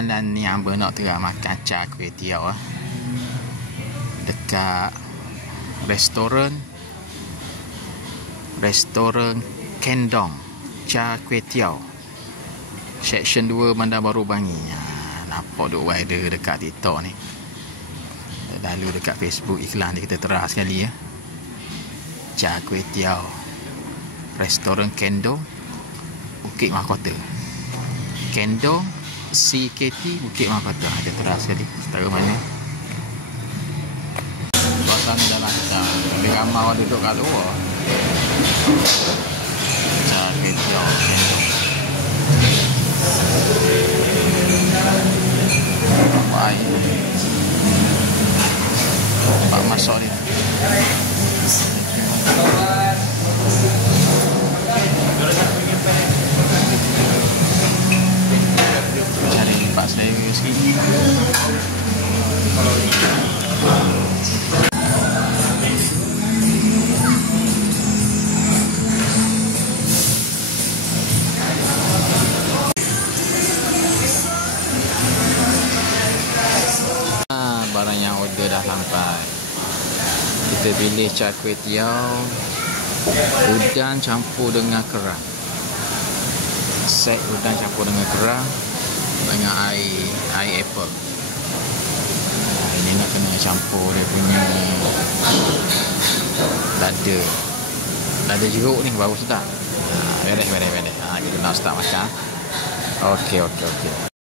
Dan ni hamba nak terang makan char kuih tiaw dekat restoran Kendong char kuih tiaw section 2 Bandar Baru Bangi. Nampak duk rider dekat TikTok ni, lalu dekat Facebook iklan dia, kita terang sekali ya. Char kuih tiaw restoran Kendong Bukit Mahkota, Kendong CKT Bukit Mahkota. Dia terang sekali setara mana suasana dah lancar, ada ramai orang duduk kat luar. Char kuih tiaw Kendong. Baik, nampak masuk dia. Cari tempat saya sikit. Barang yang order dah sampai. Kita pilih char kuih tiaw udang campur dengan kerang. Set udang campur dengan kerang dengan air apple. Ini nak kena campur dia punya lada jeruk ni baru sedap. Beres. Kita nak start makan. Okey.